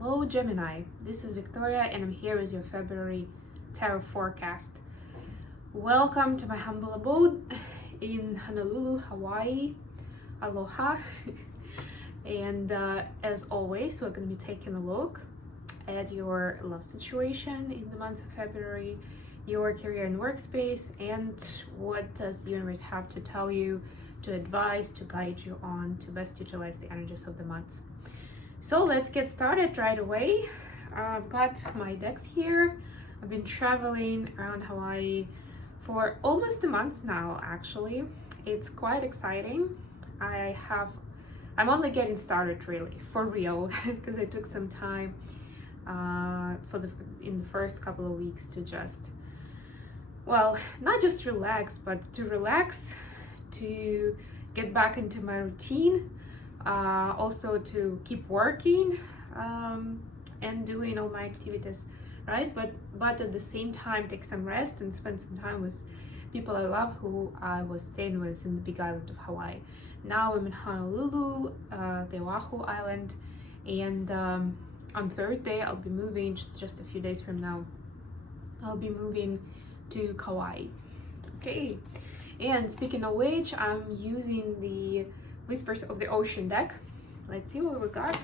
Hello Gemini, this is Victoria and I'm here with your February tarot forecast. Welcome to my humble abode in Honolulu, Hawaii. Aloha. And as always, we're going to be taking a look at your love situation in the month of February, your career and workspace, and what does the universe have to tell you, to advise, to guide you on to best utilize the energies of the month. So let's get started right away. I've got my decks here. I've been traveling around Hawaii for almost a month now, actually. It's quite exciting. I'm only getting started, really, for real, because I took some time in the first couple of weeks to just, well, not just relax, but to relax, to get back into my routine, also to keep working and doing all my activities, right? But at the same time, take some rest and spend some time with people I love who I was staying with in the big island of Hawaii. Now I'm in Honolulu, the Oahu Island, and on Thursday I'll be moving, just a few days from now, I'll be moving to Kauai. Okay, and speaking of which, I'm using the Whispers of the Ocean deck. Let's see what we got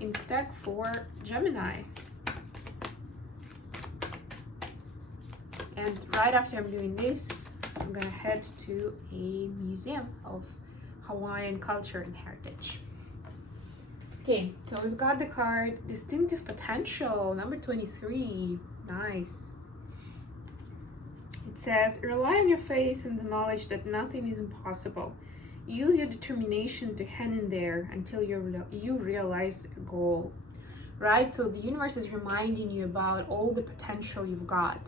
in this deck for Gemini. And right after I'm doing this, I'm gonna head to a museum of Hawaiian culture and heritage. Okay, so we've got the card Distinctive Potential, number 23. Nice. It says, rely on your faith and the knowledge that nothing is impossible. Use your determination to hang in there until you realize a goal, right? So the universe is reminding you about all the potential you've got,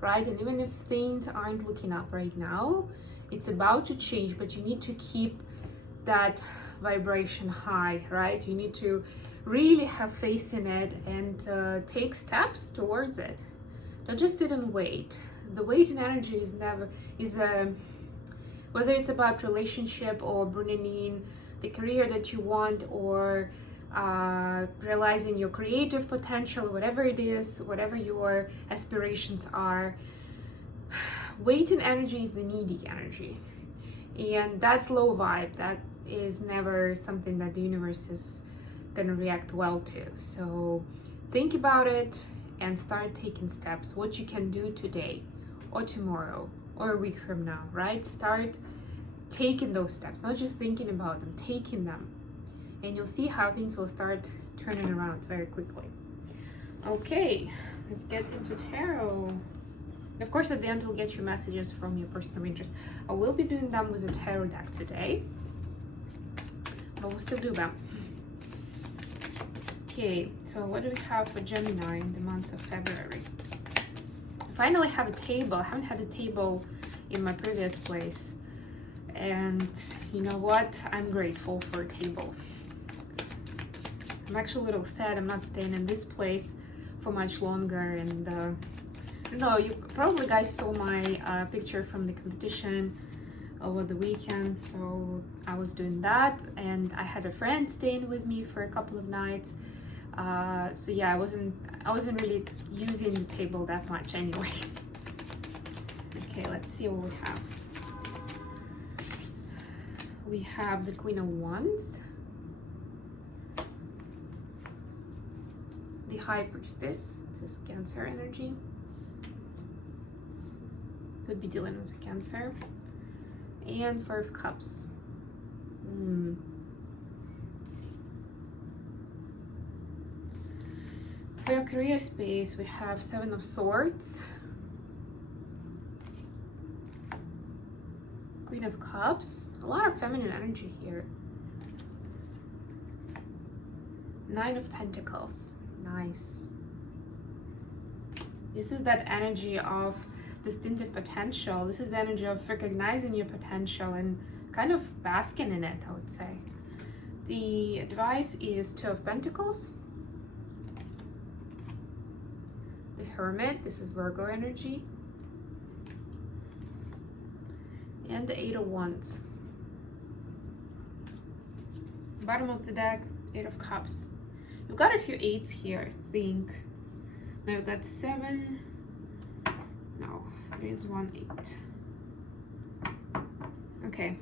right? And even if things aren't looking up right now, it's about to change, but you need to keep that vibration high, right? You need to really have faith in it and take steps towards it. Don't just sit and wait. The waiting energy is whether it's about relationship or bringing in the career that you want, or realizing your creative potential, whatever it is, whatever your aspirations are. Waiting energy is the needy energy, and that's low vibe. That is never something that the universe is gonna react well to. So think about it and start taking steps, what you can do today or tomorrow or a week from now, right? Start taking those steps, not just thinking about them, taking them, and you'll see how things will start turning around very quickly. Okay, let's get into tarot. And of course, at the end, we'll get your messages from your personal interest. I will be doing them with a tarot deck today, but we'll still do them. Okay, so what do we have for Gemini in the month of February? I finally have a table. I haven't had a table in my previous place, and you know what? I'm grateful for a table. I'm actually a little sad I'm not staying in this place for much longer, and no, you probably guys saw my picture from the competition over the weekend, so I was doing that, and I had a friend staying with me for a couple of nights. So yeah, I wasn't really using the table that much anyway. Okay, let's see what we have. We have the Queen of Wands, the High Priestess, this is Cancer energy. Could be dealing with Cancer. And Four of Cups. For your career space, we have Seven of Swords, Queen of Cups, a lot of feminine energy here. Nine of Pentacles, nice. This is that energy of distinctive potential. This is the energy of recognizing your potential and kind of basking in it, I would say. The advice is Two of Pentacles, the Hermit, this is Virgo energy, and the Eight of Wands. Bottom of the deck, Eight of Cups. We've got a few 8s here, I think. Now we've got 7. No, there is 1 8. Okay.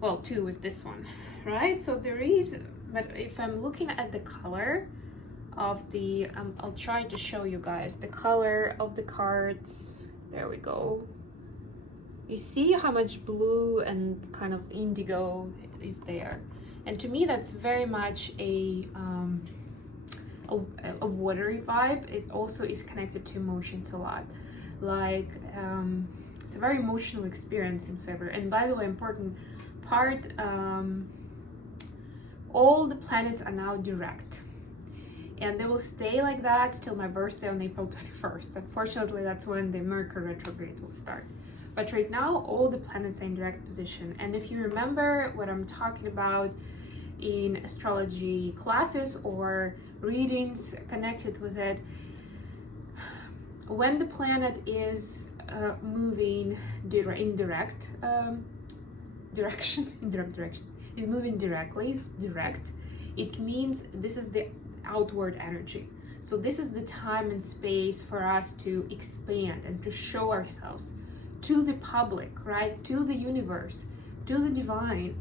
Well, 2 is this one, right? So there is, but if I'm looking at the color of the, I'll try to show you guys the color of the cards. There we go. You see how much blue and kind of indigo is there. And to me, that's very much a watery vibe. It also is connected to emotions a lot. Like, it's a very emotional experience in February. And by the way, important part, all the planets are now direct. And they will stay like that till my birthday on April 21st. Unfortunately, that's when the Mercury retrograde will start. But right now, all the planets are in direct position. And if you remember what I'm talking about in astrology classes or readings connected with it, when the planet is moving in direct direction, is moving directly, is direct, it means this is the outward energy. So this is the time and space for us to expand and to show ourselves to the public, right? To the universe, to the divine,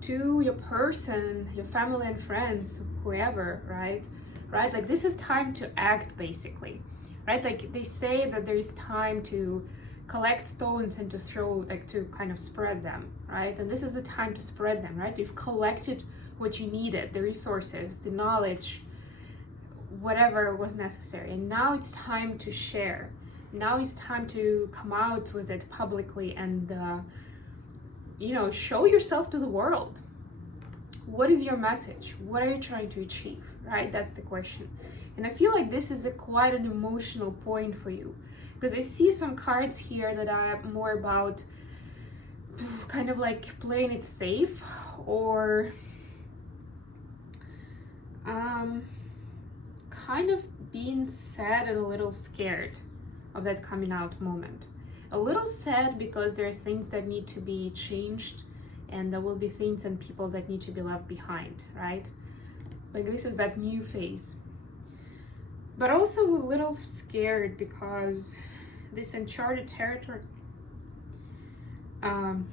to your person, your family and friends, whoever, right? Right? Like this is time to act basically, right? Like they say that there is time to collect stones and to throw, like to kind of spread them, right? And this is the time to spread them, right? You've collected what you needed, the resources, the knowledge, whatever was necessary. And now it's time to share. Now it's time to come out with it publicly and, you know, show yourself to the world. What is your message? What are you trying to achieve, right? That's the question. And I feel like this is quite an emotional point for you, because I see some cards here that are more about kind of like playing it safe or kind of being sad and a little scared of that coming out moment. A little sad because there are things that need to be changed and there will be things and people that need to be left behind, right? Like this is that new phase. But also a little scared because this uncharted territory, you're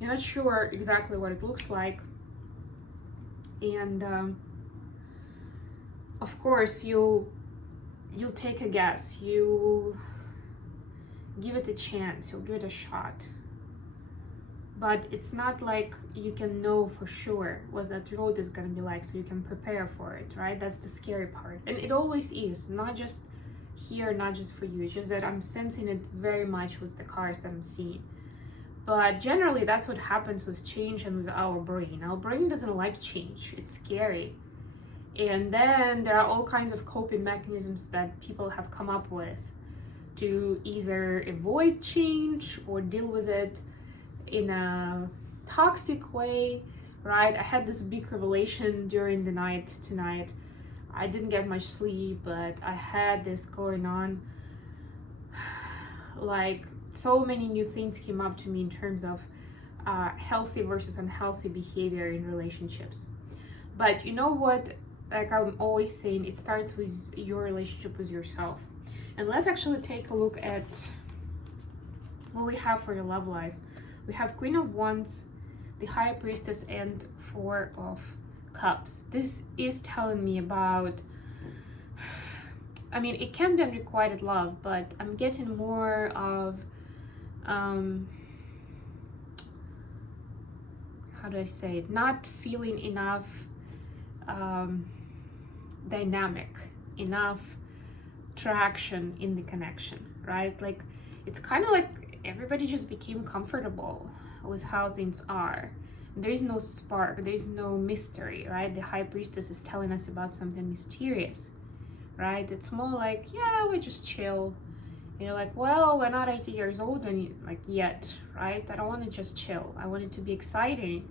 not sure exactly what it looks like. And of course you'll take a guess, you'll give it a chance, you'll give it a shot. But it's not like you can know for sure what that road is gonna be like, so you can prepare for it, right? That's the scary part. And it always is, not just here, not just for you. It's just that I'm sensing it very much with the cards that I'm seeing. But generally, that's what happens with change and with our brain. Our brain doesn't like change. It's scary. And then there are all kinds of coping mechanisms that people have come up with to either avoid change or deal with it in a toxic way, right? I had this big revelation during the night tonight. I didn't get much sleep, but I had this going on. Like so many new things came up to me in terms of healthy versus unhealthy behavior in relationships. But you know what? Like I'm always saying, it starts with your relationship with yourself. And let's actually take a look at what we have for your love life. We have Queen of Wands, the High Priestess, and Four of Cups. This is telling me about, I mean, it can be unrequited love, but I'm getting more of, how do I say it? Not feeling enough dynamic, enough traction in the connection, right? Like it's kind of like everybody just became comfortable with how things are. There's no spark, there's no mystery, right? The High Priestess is telling us about something mysterious, right? It's more like, yeah, we just chill. You're like, well, we're not 80 years old like yet, right? I don't want to just chill. I want it to be exciting.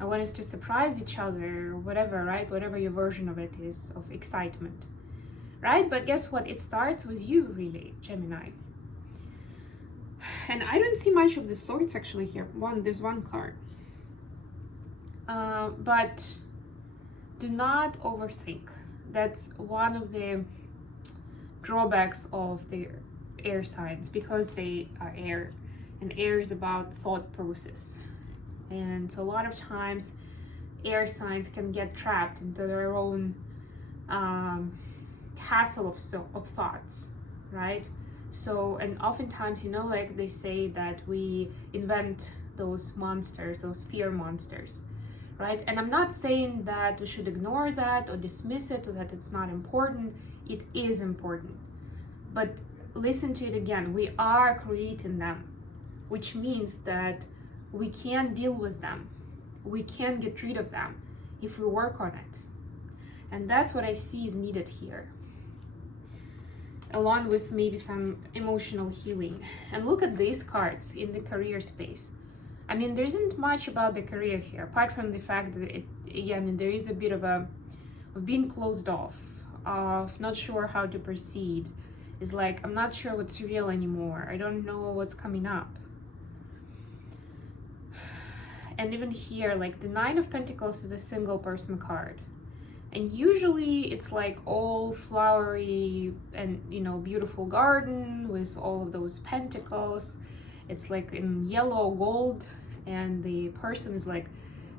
I want us to surprise each other, whatever, right? Whatever your version of it is, of excitement, right? But guess what? It starts with you, really, Gemini. And I don't see much of the swords actually here. There's one card. But do not overthink. That's one of the drawbacks of the air signs, because they are air, and air is about thought process. And so a lot of times air signs can get trapped into their own castle of thoughts, right? So, and oftentimes, you know, like they say that we invent those monsters, those fear monsters, right? And I'm not saying that we should ignore that or dismiss it or that it's not important. It is important. But listen to it again. We are creating them, which means that we can deal with them. We can get rid of them if we work on it. And that's what I see is needed here, along with maybe some emotional healing. And look at these cards in the career space. I mean, there isn't much about the career here, apart from the fact that, again, there is a bit of being closed off, of not sure how to proceed. It's like, I'm not sure what's real anymore. I don't know what's coming up. And even here, like the Nine of Pentacles is a single person card. And usually it's like all flowery and, you know, beautiful garden with all of those pentacles. It's like in yellow gold, and the person is like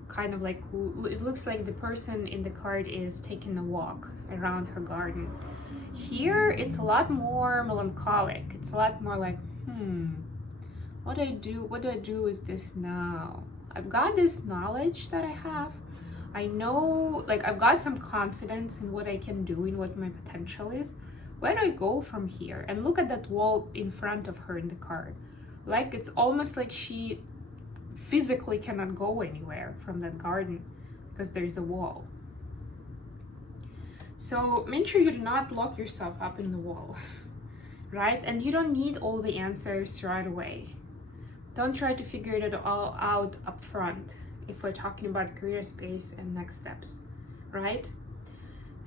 kind of like, it looks like the person in the card is taking a walk around her garden. Here it's a lot more melancholic. It's a lot more like, what do I do? What do I do with this now? I've got this knowledge that I have. I know, like, I've got some confidence in what I can do, in what my potential is. Where do I go from here? And look at that wall in front of her in the card. Like, it's almost like she physically cannot go anywhere from that garden because there's a wall. So make sure you do not lock yourself up in the wall, right? And you don't need all the answers right away. Don't try to figure it all out up front if we're talking about career space and next steps, right?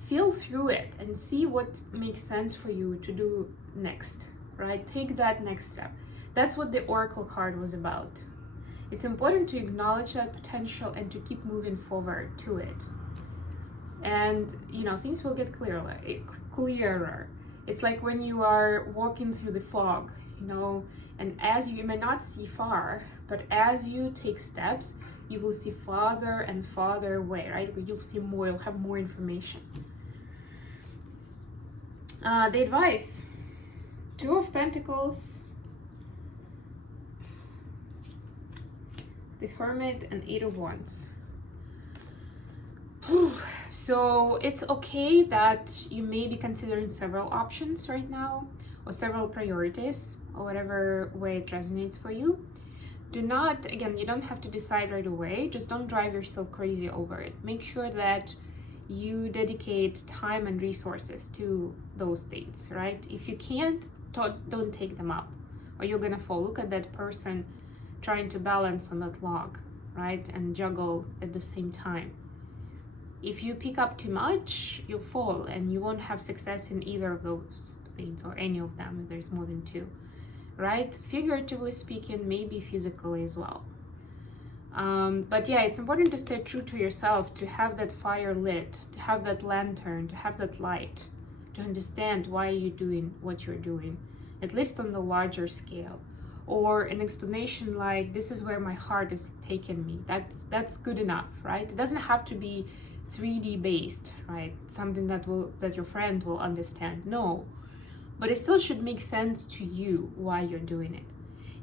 Feel through it and see what makes sense for you to do next, right? Take that next step. That's what the Oracle card was about. It's important to acknowledge that potential and to keep moving forward to it. And, you know, things will get clearer. It's like when you are walking through the fog, you know, and as you may not see far, but as you take steps, you will see farther and farther away, right? But you'll see more, you'll have more information. The advice, Two of Pentacles, the Hermit, and Eight of Wands. So it's okay that you may be considering several options right now, or several priorities, or whatever way it resonates for you. Do not, again, you don't have to decide right away. Just don't drive yourself crazy over it. Make sure that you dedicate time and resources to those things, right? If you can't, don't take them up, or you're gonna fall. Look at that person trying to balance on that log, right? And juggle at the same time. If you pick up too much, you'll fall, and you won't have success in either of those things, or any of them if there's more than two, right? Figuratively speaking, maybe physically as well. But yeah, it's important to stay true to yourself, to have that fire lit, to have that lantern, to have that light, to understand why you're doing what you're doing, at least on the larger scale. Or an explanation like, this is where my heart is taking me. That's good enough, right? It doesn't have to be 3D based, right? Something that your friend will understand. No, but it still should make sense to you why you're doing it.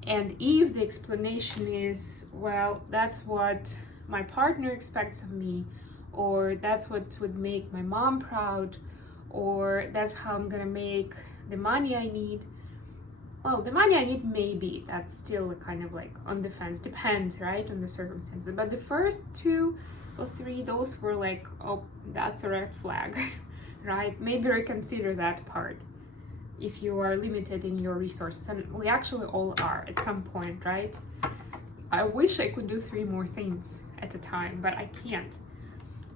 And if the explanation is, well, that's what my partner expects of me, or that's what would make my mom proud, or that's how I'm gonna make the money I need. Well, the money I need, maybe that's still kind of like on the fence, depends, right, on the circumstances. But the first two or three, those were like, oh, that's a red flag, right? Maybe reconsider that part if you are limited in your resources, and we actually all are at some point, right? I wish I could do 3 more things at a time, but I can't.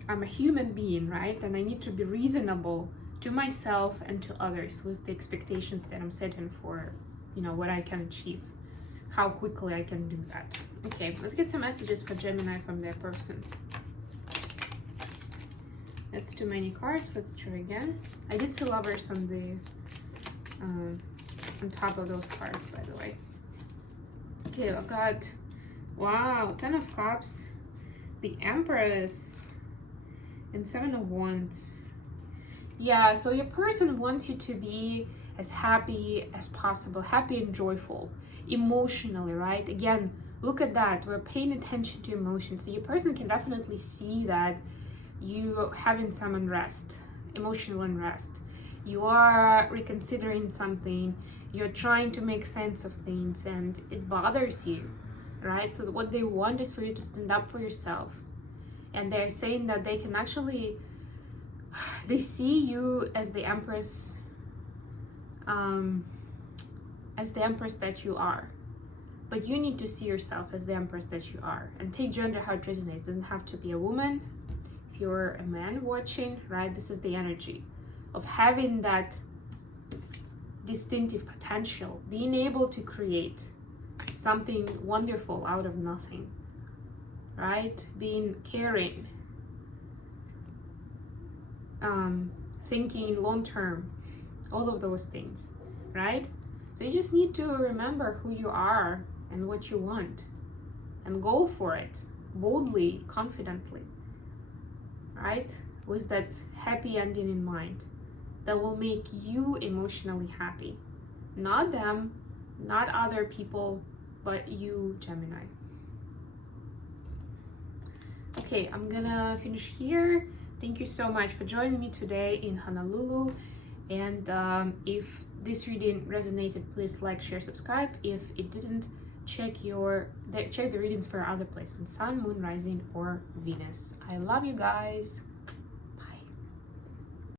I'm a human being, right? And I need to be reasonable to myself and to others with the expectations that I'm setting for, you know, what I can achieve, how quickly I can do that. Okay, let's get some messages for Gemini from their person. That's too many cards. Let's try again. I did see lovers on the on top of those cards, by the way. Okay, I got, wow, 10 of Cups, the Empress, and 7 of Wands. Yeah, so your person wants you to be as happy as possible, happy and joyful, emotionally, right? Again, look at that. We're paying attention to emotions. So your person can definitely see that you having some unrest, emotional unrest. You are reconsidering something. You're trying to make sense of things and it bothers you, right? So what they want is for you to stand up for yourself. And they're saying that they can actually, they see you as the Empress, that you are. But you need to see yourself as the Empress that you are. And take gender how it resonates. It doesn't have to be a woman. If you're a man watching, right, this is the energy of having that distinctive potential, being able to create something wonderful out of nothing, right? Being caring, thinking long term, all of those things, right? So you just need to remember who you are and what you want and go for it boldly, confidently, right? With that happy ending in mind that will make you emotionally happy. Not them, not other people, but you, Gemini. Okay, I'm gonna finish here. Thank you so much for joining me today in Honolulu. And if this reading resonated, please like, share, subscribe. If it didn't, check the readings for other placements, Sun, Moon, Rising, or Venus. I love you guys.